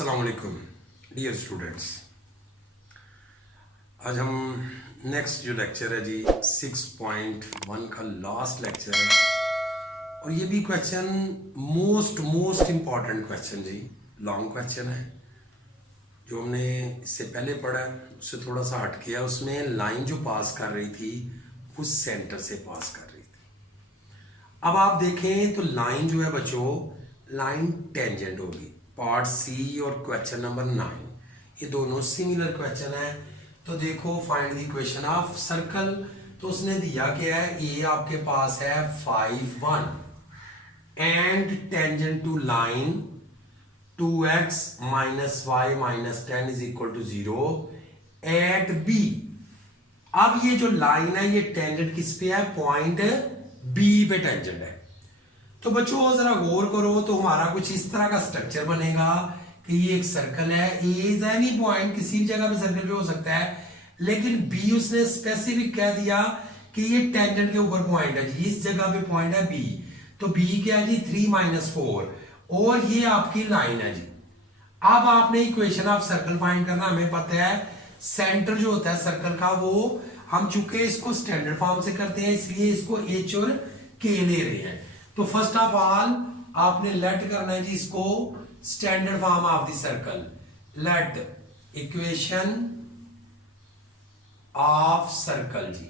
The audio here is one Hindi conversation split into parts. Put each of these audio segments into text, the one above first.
अस्सलाम वालेकुम डियर स्टूडेंट्स। आज हम नेक्स्ट जो लेक्चर है जी 6.1 का लास्ट लेक्चर है और ये भी क्वेश्चन मोस्ट इम्पॉर्टेंट क्वेश्चन जी, लॉन्ग क्वेश्चन है जो हमने इससे पहले पढ़ा है, उससे थोड़ा सा हट किया। उसमें लाइन जो पास कर रही थी वो सेंटर से पास कर रही थी। अब आप देखें तो लाइन जो है बच्चों, लाइन टेंजेंट होगी। पार्ट सी और क्वेश्चन नंबर 9 ये दोनों सिमिलर क्वेश्चन है। तो देखो find the equation of circle, तो उसने दिया क्या है, ये आपके पास है 5 1 and tangent to line 2x minus y minus 10 is equal to 0 at B। अब ये जो लाइन है ये टेंजेंट किस पे है, पॉइंट B पे टेंजेंट है। तो बच्चों जरा गौर करो तो हमारा कुछ इस तरह का स्ट्रक्चर बनेगा कि ये एक सर्कल है, इज एनी पॉइंट, किसी भी जगह पे सर्कल पे हो सकता है, लेकिन बी उसने स्पेसिफिक कह दिया कि ये टेंजेंट के ऊपर पॉइंट है जी, इस जगह पे पॉइंट है बी। तो बी क्या है जी 3 - 4 और ये आपकी लाइन है जी। अब आपने इक्वेशन ऑफ सर्कल फाइंड करना, हमें पता है सेंटर जो होता है सर्कल का वो हम चूंकि इसको स्टैंडर्ड फॉर्म से करते हैं इसलिए इसको एच और के ले रहे हैं। तो फर्स्ट ऑफ ऑल आपने लेट करना है जी इसको standard form of the circle. Let equation of circle जी,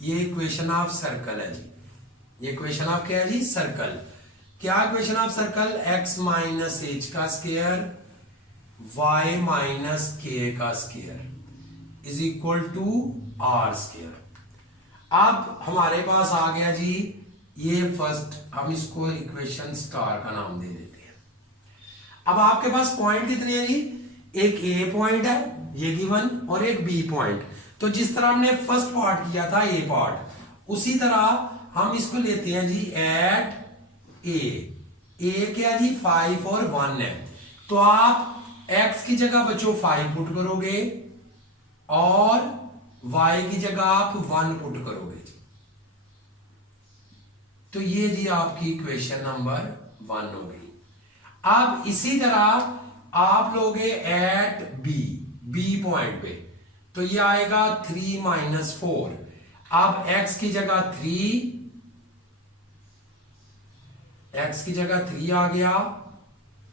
ये इक्वेशन ऑफ सर्कल है जी। ये इक्वेशन ऑफ क्या है जी, सर्कल। क्या equation of circle, x minus h का स्क्वायर y माइनस के का square is equal to r square. अब हमारे पास आ गया जी ये फर्स्ट, हम इसको इक्वेशन स्टार का नाम दे देते हैं। अब आपके पास पॉइंट कितने हैं जी, एक ए पॉइंट है ये गिवन और एक बी पॉइंट। तो जिस तरह हमने फर्स्ट पार्ट किया था ए पार्ट, उसी तरह हम इसको लेते हैं जी एट ए क्या जी 5 और 1 है। तो आप x की जगह बच्चों 5 पुट करोगे और y की जगह आप 1 पुट करोगे जी। तो ये जी आपकी इक्वेशन नंबर 1 हो गई। अब इसी तरह आप लोगे एट बी पॉइंट पे, तो ये आएगा 3 - 4। अब x की जगह 3 आ गया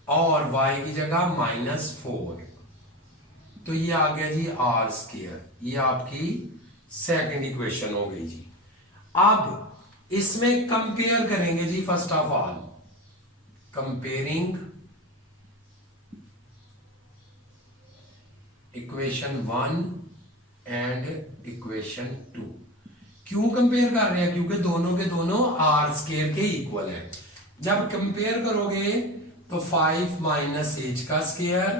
और y की जगह -4, तो ये आ गया जी आर स्क्वायर। ये आपकी सेकंड इक्वेशन हो गई जी। अब इसमें कंपेयर करेंगे जी, first of all comparing equation 1 and equation 2। क्यों कंपेयर कर रहे हैं, क्योंकि दोनों के दोनों आर स्क्वायर के इक्वल है। जब कंपेयर करोगे तो 5 माइनस एच का स्क्वायर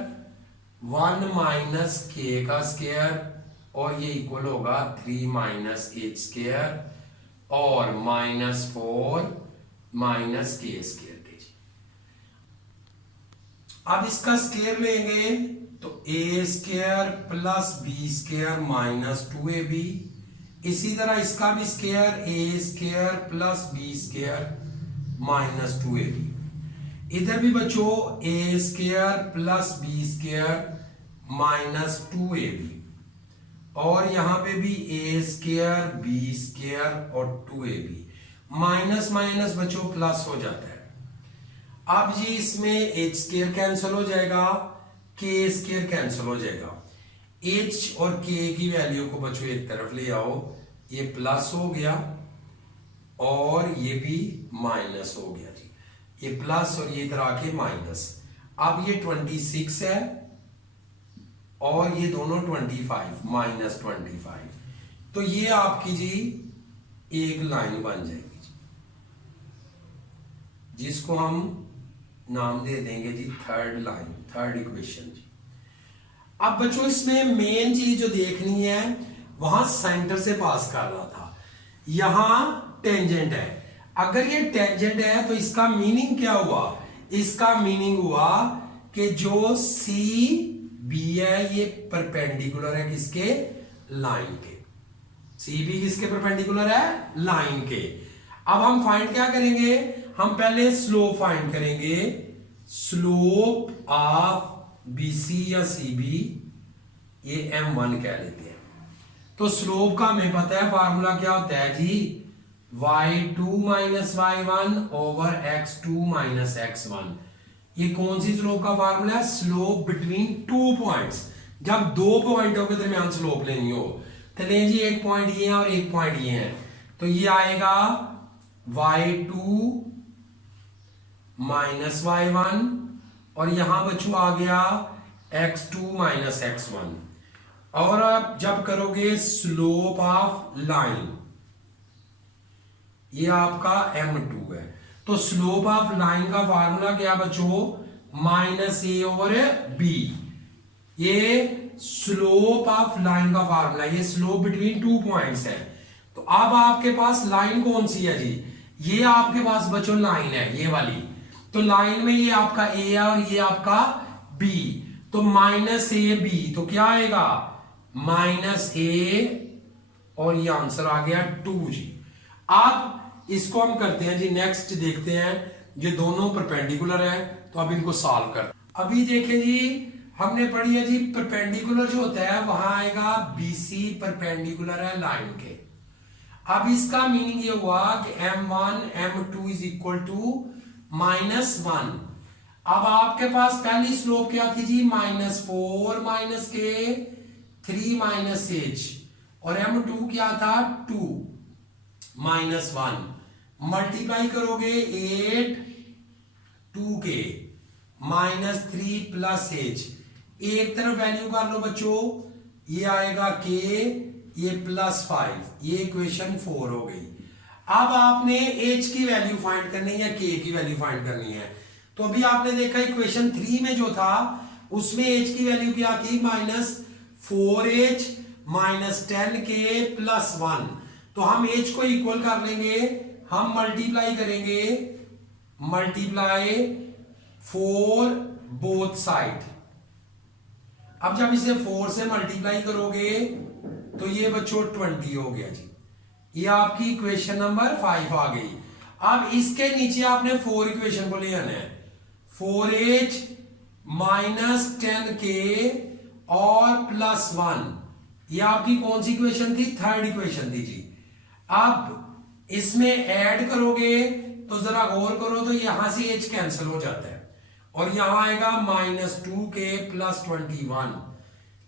1 माइनस के का स्क्वायर और ये इक्वल होगा 3 माइनस एच स्क्वायर और -4 माइनस के स्क्वायर के जी। अब इसका स्क्वायर लेंगे तो a square plus b square minus 2ab। इसी तरह इसका भी square a square plus b square minus 2ab। इधर भी बच्चों a square plus b square minus 2ab और यहां पे भी ए स्क्वायर बी स्क्वायर और 2ab। माइनस माइनस बच्चों प्लस हो जाता है। अब जी इसमें एच स्क्वायर कैंसिल हो जाएगा, के स्क्वायर कैंसिल हो जाएगा। एच और के की वैल्यू को बच्चों एक तरफ ले आओ, ये प्लस हो गया और ये भी माइनस हो गया जी। ये प्लस और ये इधर आके माइनस। अब ये 26 है और ये दोनों 25 -25। तो ये आपकी जी एक लाइन बन जाएगी जी, जिसको हम नाम दे देंगे जी थर्ड लाइन, थर्ड इक्वेशन जी। अब बच्चों इसमें मेन चीज जो देखनी है, वहां सेंटर से पास कर रहा था, यहां टेंजेंट है। अगर ये टेंजेंट है तो इसका मीनिंग क्या हुआ, इसका मीनिंग हुआ कि जो सी बी है ये परपेंडिकुलर है किसके, लाइन के। सी बी किसके परपेंडिकुलर है, लाइन के। अब हम फाइंड क्या करेंगे, हम पहले स्लोप फाइंड करेंगे। स्लोप ऑफ BC या CB ये M1 कह लेते हैं। तो स्लोप का हमें पता है फार्मूला क्या होता है जी, y2 minus y1 over x2 minus x1। ये कौन सी स्लोप का फार्मूला है, स्लोप बिटवीन टू पॉइंट्स। जब दो पॉइंटों के दरमियान स्लोप लेनी हो तो ले जी, एक पॉइंट ये है और एक पॉइंट ये है, तो ये आएगा y2 माइनस y1 और यहां बच्चों आ गया x2 माइनस x1। और आप जब करोगे स्लोप ऑफ लाइन, ये आपका M2 है, तो स्लोप ऑफ लाइन का फार्मूला क्या बच्चों, माइनस ए ओवर बी। ये स्लोप ऑफ लाइन का फार्मूला, ये स्लोप बिटवीन टू पॉइंट्स है। तो अब आपके पास लाइन कौन सी है जी, ये आपके पास बच्चों लाइन है ये वाली, तो लाइन में ये आपका ए है और ये आपका बी, तो माइनस ए बी, तो क्या आएगा माइनस ए और ये आंसर आ गया 2 जी। अब इसको हम करते हैं जी, नेक्स्ट देखते हैं, ये दोनों परपेंडिकुलर है तो अब इनको सॉल्व कर। अभी देखें जी, हमने पढ़ी है जी परपेंडिकुलर जो होता है वहां आएगा BC परपेंडिकुलर है लाइन के। अब इसका मीनिंग ये हुआ कि M1 M2 is equal to -1। अब आपके पास पहली स्लोप क्या थी जी, -4 माइनस के 3 माइनस h, और M2 क्या था 2 -1। मल्टीप्लाई करोगे 8 2 के -3 प्लस h, एक तरफ वैल्यू कर लो बच्चों, ये आएगा k, ये +5, ये इक्वेशन 4 हो गई। अब आपने h की वैल्यू फाइंड करनी है या k की वैल्यू फाइंड करनी है। तो अभी आपने देखा इक्वेशन 3 में जो था उसमें h की वैल्यू क्या थी, -4h -10k +1। तो हम h को इक्वल कर लेंगे, हम मल्टीप्लाई करेंगे, मल्टीप्लाई 4 बोथ साइड। अब जब इसे 4 से मल्टीप्लाई करोगे तो ये बच्चों 20 हो गया जी, ये आपकी इक्वेशन नंबर 5 आ गई। अब इसके नीचे आपने 4 इक्वेशन को ले आना है, 4h -10k और +1, ये आपकी कौन सी इक्वेशन थी, थर्ड इक्वेशन थी जी। अब इसमें ऐड करोगे तो जरा गौर करो, तो यहां से h कैंसिल हो जाता है और यहां आएगा -2k +21।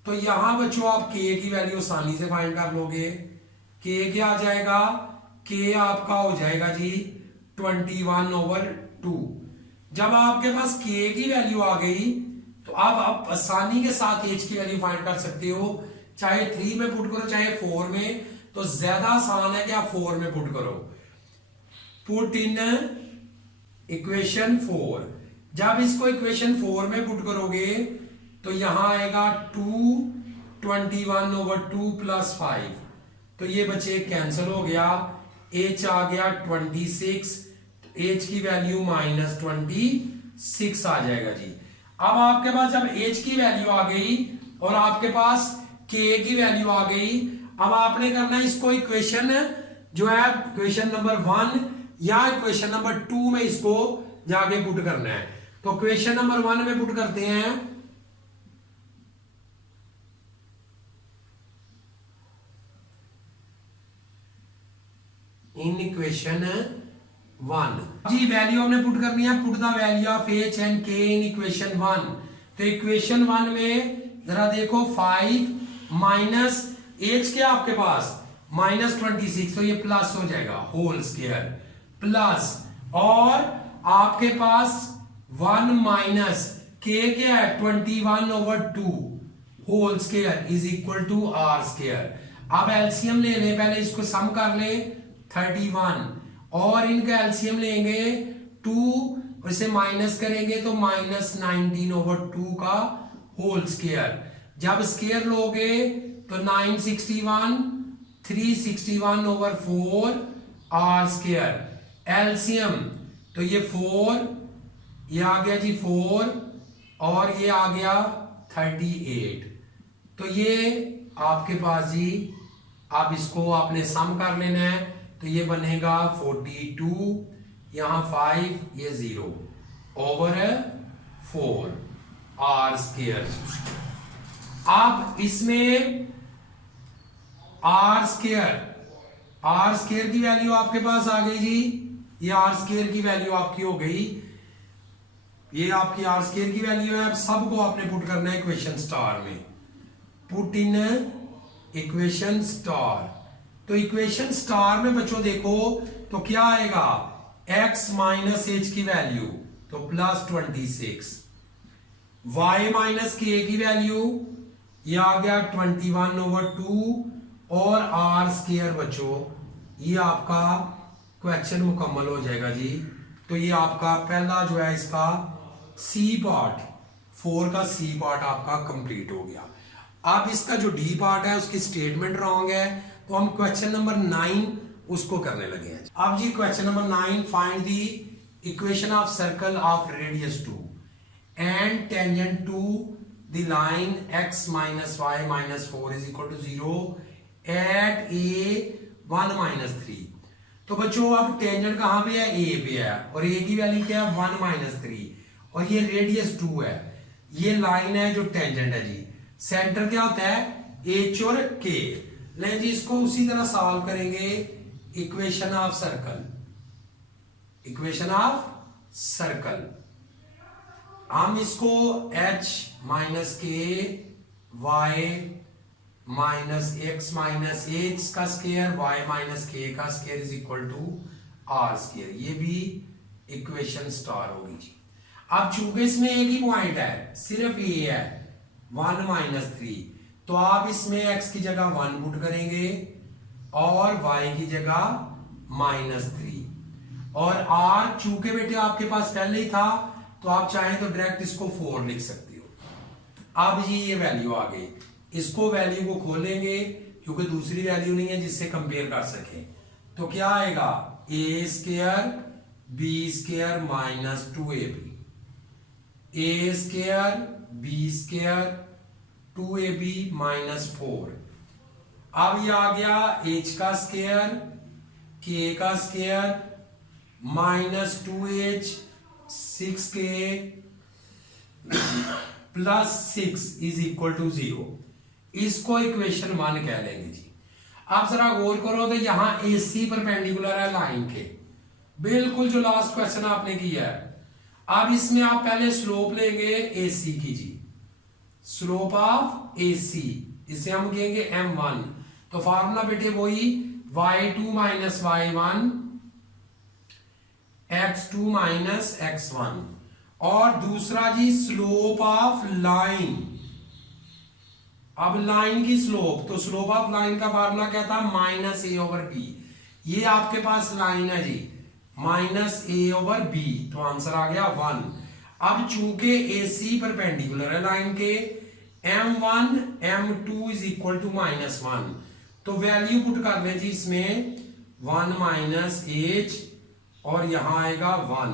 तो यहां बच्चों आप k की वैल्यू आसानी से फाइंड कर लोगे। k क्या आ जाएगा, k आपका हो जाएगा जी 21/2। जब आपके पास k की वैल्यू आ गई तो अब आप आसानी के साथ h की वैल्यू फाइंड कर सकते हो, चाहे 3 में पुट करो चाहे 4 में, तो ज्यादा आसान है कि आप 4 में पुट करो। Put in equation 4। जब इसको इक्वेशन 4 में पुट करोगे तो यहां आएगा 21/2 +5, तो ये बच्चे कैंसिल हो गया, h आ गया 26, h की वैल्यू -26 आ जाएगा जी। अब आपके पास जब h की वैल्यू आ गई और आपके पास k की वैल्यू आ गई, अब आपने करना है इसको इक्वेशन जो है इक्वेशन नंबर 1 या इक्वेशन नंबर 2 में इसको जाके पुट करना है। तो इक्वेशन नंबर 1 में पुट करते हैं, इन इक्वेशन 1 जी वैल्यू हमने पुट करनी है, put the value of h and k in equation 1। तो इक्वेशन 1 में जरा देखो 5 माइनस h क्या आपके पास -26, तो ये प्लस हो जाएगा होल स्क्वायर प्लस, और आपके पास 1 माइनस k क्या है 21/2 whole square is equal to r square. अब एलसीएम ले ले, पहले इसको सम कर ले 31 और इनका एलसीएम लेंगे 2 और इसे माइनस करेंगे तो -19/2 का होल स्क्वायर। जब स्क्वायर लोगे तो 961 361/4 r स्क्वायर। एलसीएम तो ये 4, ये आ गया जी 4 और ये आ गया 38, तो ये आपके पास जी, आप इसको आपने सम कर लेना है, तो ये बनेगा 42, यहां 5, ये 0 ओवर 4 आर स्केयर। अब इसमें आर स्केयर की वैल्यू आपके पास आ गई जी। ये आर स्केयर की वैल्यू आपकी हो गई, ये आपकी आर स्केयर की वैल्यू है। अब सबको आपने पुट करना है इक्वेशन स्टार में, पुट इन इक्वेशन स्टार। तो इक्वेशन स्टार में बच्चों देखो तो क्या आएगा, x माइनस एच की वैल्यू तो प्लस 26, y माइनस के की वैल्यू ये आ गया 21/2 और आर स्केयर बच्चों ये आपका क्वेश्चन मुकम्मल हो जाएगा जी। तो ये आपका पहला जो है इसका सी पार्ट 4 का सी पार्ट आपका कंप्लीट हो गया। अब इसका जो डी पार्ट है उसकी स्टेटमेंट रॉन्ग है, तो हम क्वेश्चन नंबर 9 उसको करने लगे हैं। अब जी question number 9, find the equation of circle of radius 2 and tangent to the line x minus y minus 4 is equal to 0 at a 1 - 3। तो बच्चों अब टेंजेंट कहां पे है, a पे है, और a की वैल्यू क्या है 1 - 3, और ये रेडियस 2 है, ये लाइन है जो टेंजेंट है जी। सेंटर क्या होता है h और k। लेकिन जी इसको उसी तरह सॉल्व करेंगे, equation of circle, equation of circle. हम इसको h minus k y minus x minus h का स्क्वायर y माइनस k का square is equal to r square, ये भी इक्वेशन स्टार होगी जी। अब चूंकि इसमें एक ही पॉइंट है, सिर्फ ये है 1 - 3, तो आप इसमें x की जगह 1 पुट करेंगे और y की जगह -3, और r चूंकि बेटे आपके पास पहले ही था तो आप चाहें तो डायरेक्ट इसको 4 लिख सकते हो। अब जी ये वैल्यू आ गई, इसको वैल्यू को खोलेंगे क्योंकि दूसरी वैल्यू नहीं है जिससे कंपेयर कर सके। तो क्या आएगा a square b square minus 2ab, a square b square 2ab minus 4। अब ये आ गया h का स्क्वायर k का square minus 2h 6k plus 6 is equal to 0। इसको इक्वेशन 1 कह लेंगे जी। आप जरा गौर करो तो यहां AC परपेंडिकुलर है लाइन के, बिल्कुल जो लास्ट क्वेश्चन आपने किया है। अब इसमें आप पहले स्लोप लेंगे AC की जी, स्लोप ऑफ AC, इसे हम कहेंगे m1। तो फार्मूला बेटे वही y2 minus y1 x2 minus x1, और दूसरा जी स्लोप ऑफ लाइन। अब लाइन की स्लोप, तो स्लोप ऑफ लाइन का फार्मूला क्या था -a/b। ये आपके पास लाइन है जी -a/b, तो आंसर आ गया 1। अब चूंकि AC परपेंडिकुलर है लाइन के, m1 m2 is equal to -1, तो वैल्यू पुट कर लें जी इसमें 1 माइनस h और यहां आएगा 1,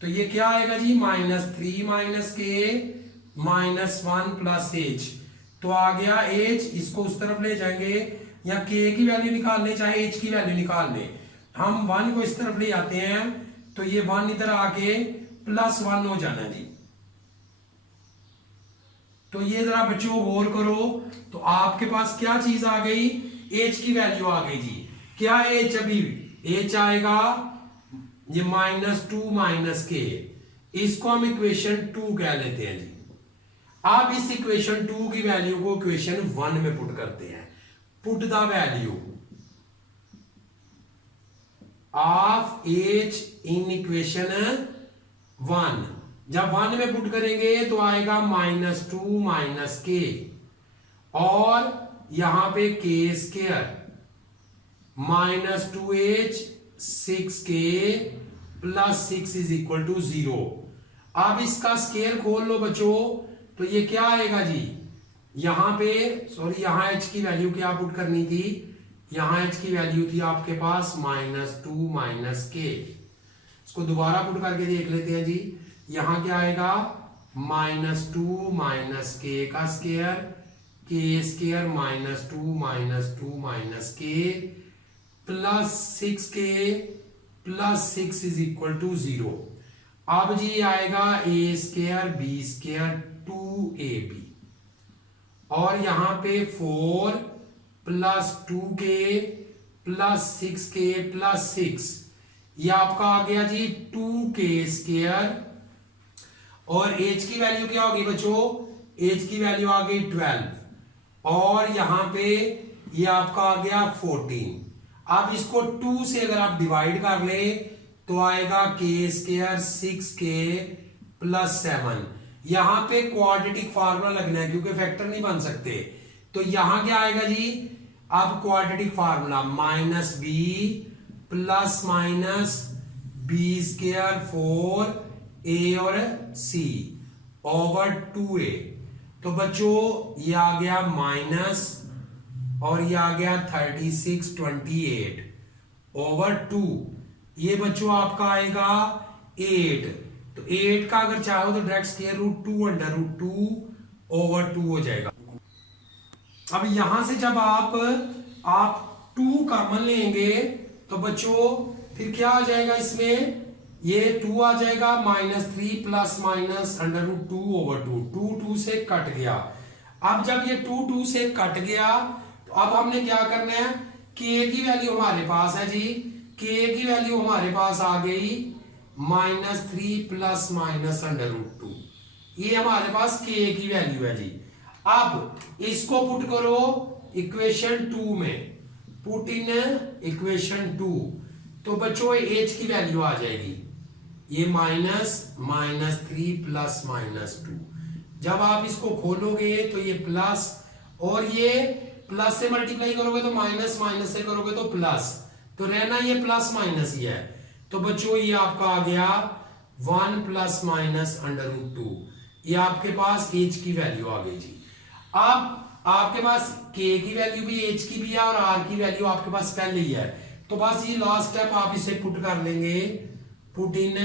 तो ये क्या आएगा जी -3 minus k minus 1 plus h, तो आ गया h। इसको उस तरफ ले जाएंगे, या k की वैल्यू निकाल लें चाहे h की वैल्यू निकाल लें, हम 1 को इस तरफ ले आते हैं, तो ये 1 इधर आके प्लस 1 हो जाना जी। तो ये जरा बच्चों गौर करो, तो आपके पास क्या चीज आ गई, h की वैल्यू आ गई जी। क्या h, अभी h आएगा ये -2 माइनस k, इसको हम इक्वेशन 2 कह लेते हैं जी। अब इस इक्वेशन 2 की वैल्यू को इक्वेशन 1 में पुट करते हैं। Put the value of h in equation 1। जब 1 में पुट करेंगे तो आएगा -2 माइनस k, और यहां पे k square -2h 6k plus 6 is equal to 0। अब इसका स्क्वायर खोल लो बच्चों, तो ये क्या आएगा जी, यहां पे सॉरी यहां h की वैल्यू क्या पुट करनी थी, यहां h की वैल्यू थी आपके पास -2 माइनस k। इसको दोबारा पुट करके देख लेते हैं जी। यहां क्या आएगा -2 माइनस k का square, k square -2 minus 2 minus k plus 6k plus 6 is equal to 0। अब जी आएगा ए स्क्वायर बी स्क्वायर 2ab और यहां पे 4 plus 2k plus 6k plus 6, ये आपका आ गया जी 2k स्क्वायर। और एज की वैल्यू क्या होगी बच्चों, एज की वैल्यू आ गई 12 और यहां पे ये आपका आ गया 14। अब इसको 2 से अगर आप डिवाइड कर ले तो आएगा k स्क्वायर 6k प्लस 7। यहां पे क्वाड्रेटिक फार्मूला लगना है क्योंकि फैक्टर नहीं बन सकते, तो यहां क्या आएगा जी, अब quadratic formula minus b plus minus b square 4a और c ओवर 2a। तो बच्चों ये आ गया माइनस और ये आ गया 3628 ओवर 2। ये बच्चों आपका आएगा 8, तो 8 का अगर चाहो तो direct square root 2 under root 2 over 2 हो जाएगा। अब यहां से जब आप 2 कॉमन लेंगे तो बच्चों फिर क्या आ जाएगा, इसमें ये 2 आ जाएगा -3 plus minus under root 2 over 2, 2 से कट गया। अब जब ये 2 से कट गया तो अब हमने क्या करना है, k की वैल्यू हमारे पास है जी, k की वैल्यू हमारे पास आ गई -3 प्लस माइनस अंडर रूट 2, ये हमारे पास k की वैल्यू है जी। अब इसको पुट करो इक्वेशन 2 में, पुट इन इक्वेशन 2, तो बच्चों एच की वैल्यू आ जाएगी ये -3 प्लस -2। जब आप इसको खोलोगे तो ये प्लस, और ये प्लस से मल्टीप्लाई करोगे तो माइनस, माइनस से करोगे तो प्लस, तो रहना ये प्लस माइनस ही है। तो बच्चों ये आपका आ गया 1 प्लस माइनस अंडर रूट 2, ये आपके पास एच की वैल्यू आ गई जी। अब आपके पास k की वैल्यू भी एच की भी है और r की वैल्यू आपके पास पहले ही है, तो बस ये लास्ट स्टेप आप इसे पुट कर लेंगे, पुट इन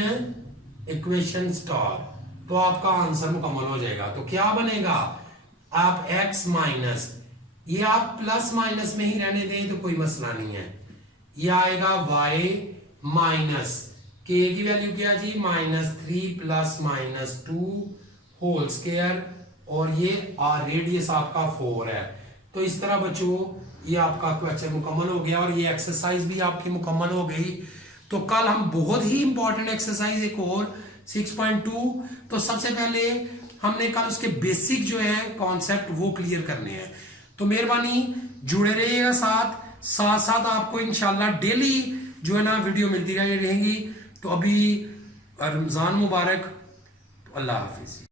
इक्वेशन स्टार, तो आपका आंसर मुकम्मल हो जाएगा। तो क्या बनेगा, आप x माइनस, ये आप प्लस माइनस में ही रहने दें तो कोई मसला नहीं है, ये आएगा y माइनस k की वैल्यू क्या जी, -3 प्लस -2 होल स्क्वायर, और ये रेडियस आपका 4 है। तो इस तरह बच्चों ये आपका क्वेश्चन मुकम्मल हो गया और ये एक्सरसाइज भी आपकी मुकम्मल हो गई। तो कल हम बहुत ही इंपॉर्टेंट एक्सरसाइज एक और 6.2, तो सबसे पहले हमने कल उसके बेसिक जो है कॉन्सेप्ट वो क्लियर करने हैं। तो मेहरबानी जुड़े रहिएगा साथ साथ आपको इंशाल्लाह डेली जो है ना वीडियो मिलती रहेगी। तो अभी रमजान मुबारक, तो अल्लाह हाफिज।